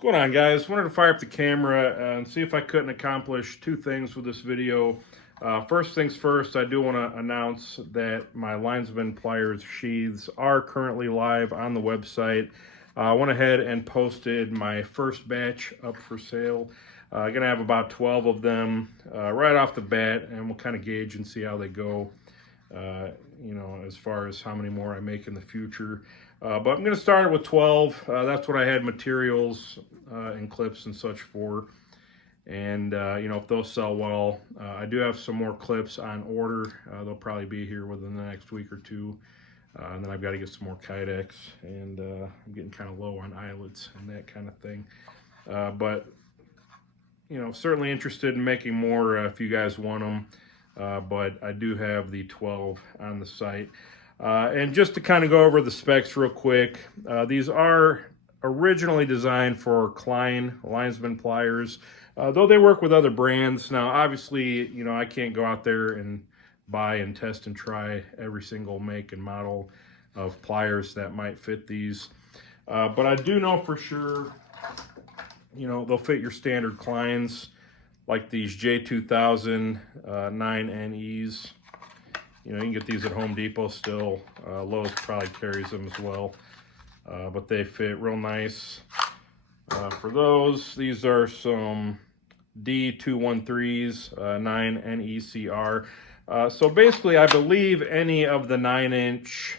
What's going on, guys? Wanted to fire up the camera and see if I couldn't accomplish two things with this video. First things first, I do want to announce that my Lineman pliers sheaths are currently live on the website. I went ahead and posted my first batch up for sale. I'm going to have about 12 of them right off the bat, and we'll kind of gauge and see how they go, as far as how many more I make in the future. But I'm going to start with 12. That's what I had materials and clips and such for. And, if those sell well, I do have some more clips on order. They'll probably be here within the next week or two. And then I've got to get some more kydex, and I'm getting kind of low on eyelets and that kind of thing. But certainly interested in making more if you guys want them. But I do have the 12 on the site. And just to kind of go over the specs real quick, these are originally designed for Klein Lineman pliers, though they work with other brands. Now, obviously, I can't go out there and buy and test and try every single make and model of pliers that might fit these. But I do know for sure, they'll fit your standard Kleins, like these J2000 9NEs. You can get these at Home Depot still. Lowe's probably carries them as well. But they fit real nice. For those, these are some D213s, 9NECR. So basically, I believe any of the 9-inch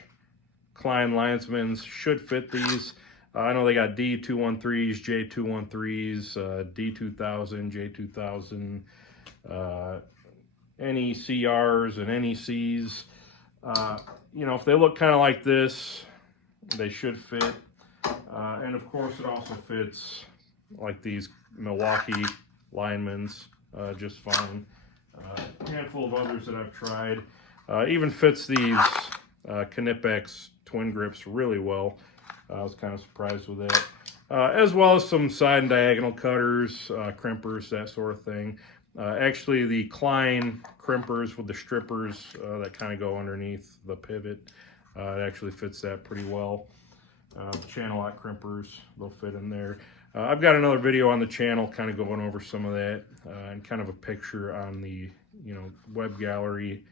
Klein Linemans should fit these. I know they got D213s, J213s, D2000, J2000, NECRs and NECs. If they look kind of like this, they should fit. And of course, it also fits like these Milwaukee Linemans just fine. A handful of others that I've tried. Even fits these Knipex twin grips really well. I was kind of surprised with that. As well as some side and diagonal cutters, crimpers, that sort of thing. Actually, the Klein crimpers with the strippers that kind of go underneath the pivot, it actually fits that pretty well. Channel lock crimpers, they'll fit in there. I've got another video on the channel kind of going over some of that and kind of a picture on the web gallery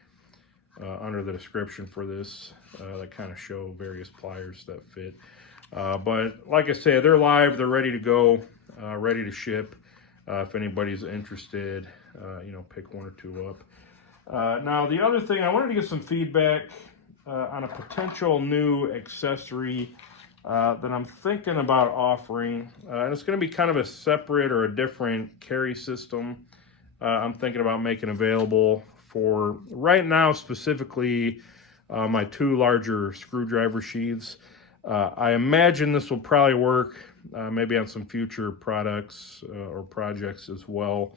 under the description for this that kind of show various pliers that fit. But like I said, they're live, they're ready to go, ready to ship. If anybody's interested, pick one or two up. Now, the other thing, I wanted to get some feedback on a potential new accessory that I'm thinking about offering. And it's going to be kind of a separate or a different carry system. I'm thinking about making available for right now, specifically my two larger screwdriver sheaths. I imagine this will probably work maybe on some future products or projects as well.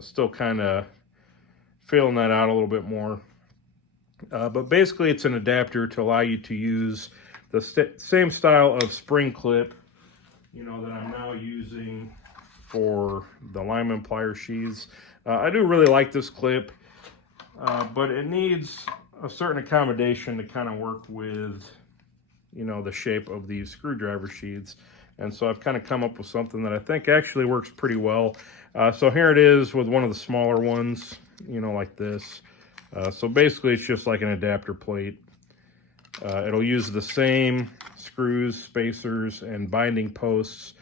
Still kind of feeling that out a little bit more. But basically, it's an adapter to allow you to use the same style of spring clip, that I'm now using for the Lineman plier sheaths. I do really like this clip, but it needs a certain accommodation to kind of work with, the shape of these screwdriver sheaths. And so I've kind of come up with something that I think actually works pretty well. So here it is with one of the smaller ones, like this. So basically it's just like an adapter plate. It'll use the same screws, spacers, and binding posts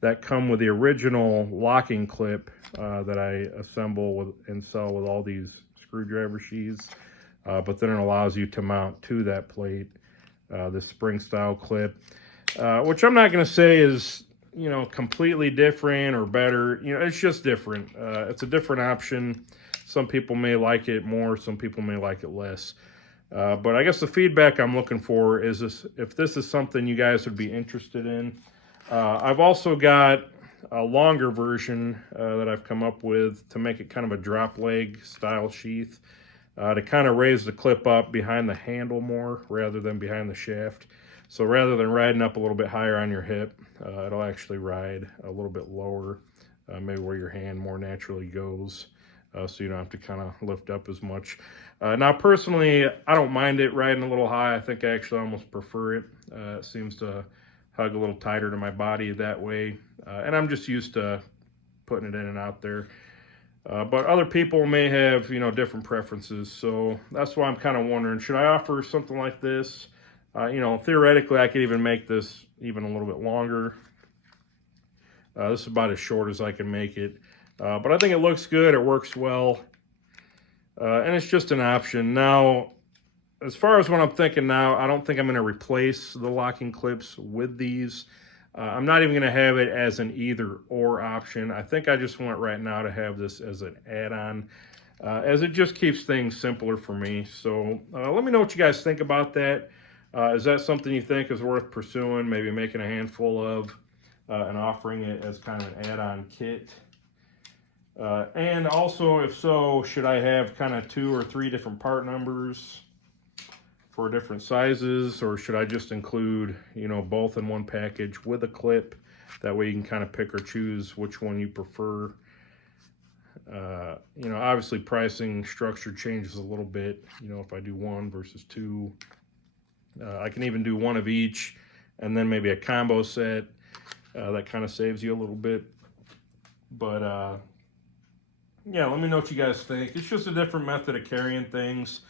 that come with the original locking clip that I assemble and sell with all these screwdriver sheaths. But then it allows you to mount to that plate this spring style clip. Which I'm not going to say is, completely different or better. It's just different. It's a different option. Some people may like it more. Some people may like it less. But I guess the feedback I'm looking for is if this is something you guys would be interested in. I've also got a longer version that I've come up with to make it kind of a drop leg style sheath to kind of raise the clip up behind the handle more rather than behind the shaft. So rather than riding up a little bit higher on your hip, it'll actually ride a little bit lower, maybe where your hand more naturally goes, so you don't have to kind of lift up as much. Now, personally, I don't mind it riding a little high. I think I actually almost prefer it. It seems to hug a little tighter to my body that way. And I'm just used to putting it in and out there. But other people may have, different preferences. So that's why I'm kind of wondering, should I offer something like this? Theoretically, I could even make this even a little bit longer. This is about as short as I can make it. But I think it looks good. It works well. And it's just an option. Now, as far as what I'm thinking now, I don't think I'm going to replace the locking clips with these. I'm not even going to have it as an either or option. I think I just want right now to have this as an add-on, as it just keeps things simpler for me. So let me know what you guys think about that. Is that something you think is worth pursuing, maybe making a handful of and offering it as kind of an add-on kit? And also, if so, should I have kind of 2 or 3 different part numbers for different sizes, or should I just include, both in one package with a clip? That way you can kind of pick or choose which one you prefer. Obviously pricing structure changes a little bit, if I do 1 versus 2. I can even do 1 of each and then maybe a combo set. That kind of saves you a little bit. But yeah, let me know what you guys think. It's just a different method of carrying things.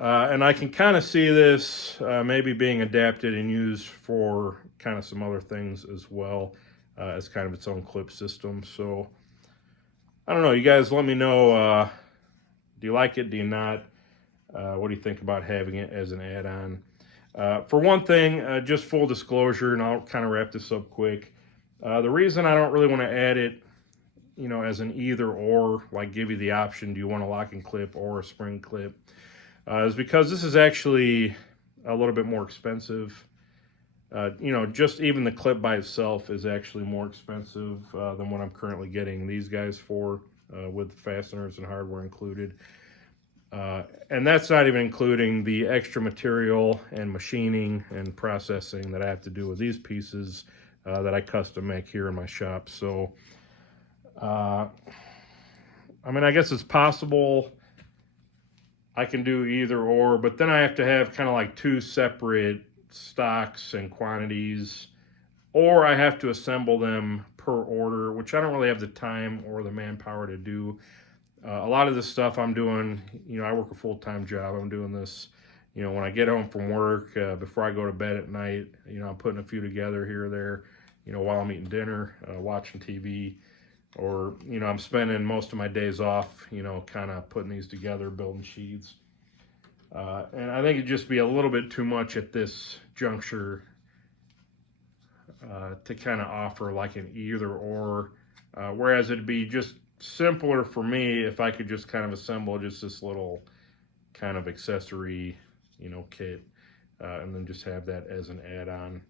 And I can kind of see this maybe being adapted and used for kind of some other things as well, as kind of its own clip system. So I don't know. You guys let me know. Do you like it? Do you not? What do you think about having it as an add-on? For one thing, just full disclosure, and I'll kind of wrap this up quick. The reason I don't really want to add it, as an either or, like give you the option, do you want a locking clip or a spring clip, is because this is actually a little bit more expensive. Just even the clip by itself is actually more expensive than what I'm currently getting these guys for, with fasteners and hardware included. And that's not even including the extra material and machining and processing that I have to do with these pieces that I custom make here in my shop. So, I guess it's possible I can do either or, but then I have to have kind of like 2 separate stocks and quantities, or I have to assemble them per order, which I don't really have the time or the manpower to do. A lot of this stuff I'm doing, I work a full-time job. I'm doing this, when I get home from work, before I go to bed at night, I'm putting a few together here or there, while I'm eating dinner, watching TV, or, I'm spending most of my days off, kind of putting these together, building sheaths. And I think it'd just be a little bit too much at this juncture to kind of offer like an either or, whereas it'd be just simpler for me if I could just kind of assemble just this little kind of accessory, kit, and then just have that as an add-on.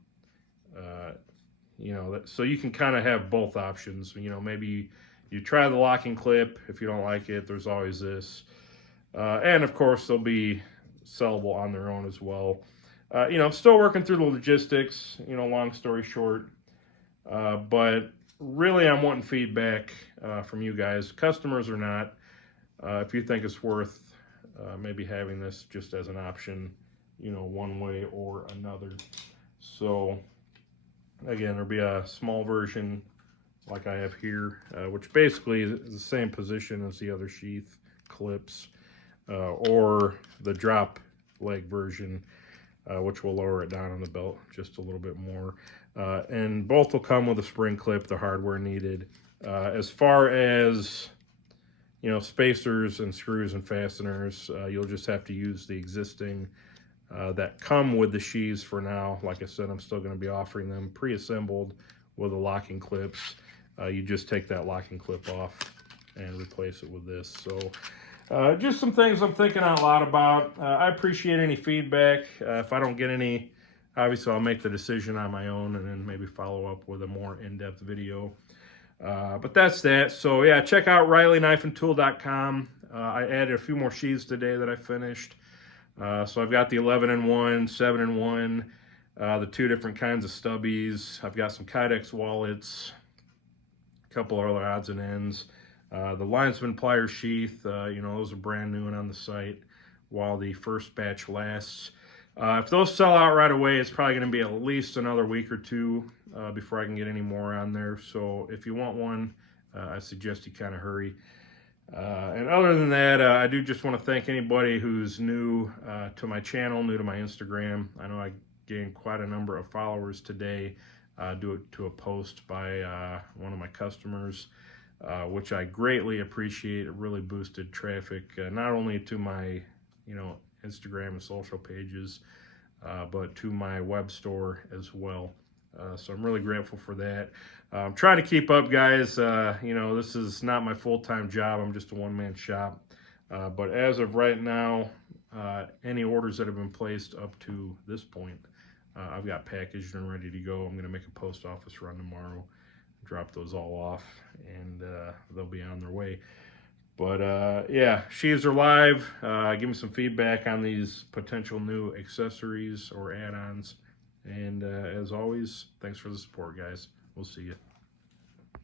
So you can kind of have both options. Maybe you try the locking clip. If you don't like it, there's always this. And of course, they'll be sellable on their own as well. I'm still working through the logistics, long story short. But really, I'm wanting feedback from you guys, customers or not, if you think it's worth maybe having this just as an option, one way or another. So again, there'll be a small version like I have here, which basically is the same position as the other sheath clips, or the drop leg version, which will lower it down on the belt just a little bit more. And both will come with a spring clip, the hardware needed. As far as, spacers and screws and fasteners, you'll just have to use the existing that come with the sheaths for now. Like I said, I'm still going to be offering them pre-assembled with the locking clips. You just take that locking clip off and replace it with this. So just some things I'm thinking out loud about. I appreciate any feedback. If I don't get any, obviously I'll make the decision on my own and then maybe follow up with a more in-depth video. But that's that. So yeah, check out RileyKnifeandTool.com. I added a few more sheaths today that I finished. So I've got the 11-in-1, 7-in-1, the 2 different kinds of stubbies. I've got some Kydex wallets, a couple other odds and ends. The Lineman plier sheath, those are brand new and on the site while the first batch lasts. If those sell out right away, it's probably going to be at least another week or two before I can get any more on there. So if you want one, I suggest you kind of hurry. And other than that, I do just want to thank anybody who's new to my channel, new to my Instagram. I know I gained quite a number of followers today due to a post by one of my customers, which I greatly appreciate. It really boosted traffic, not only to my, Instagram and social pages, but to my web store as well. So I'm really grateful for that. I'm trying to keep up, guys. This is not my full-time job. I'm just a one-man shop. But as of right now, any orders that have been placed up to this point, I've got packaged and ready to go. I'm going to make a post office run tomorrow, drop those all off, and they'll be on their way. But yeah, sheaths are live. Give me some feedback on these potential new accessories or add-ons. And as always, thanks for the support, guys. We'll see you.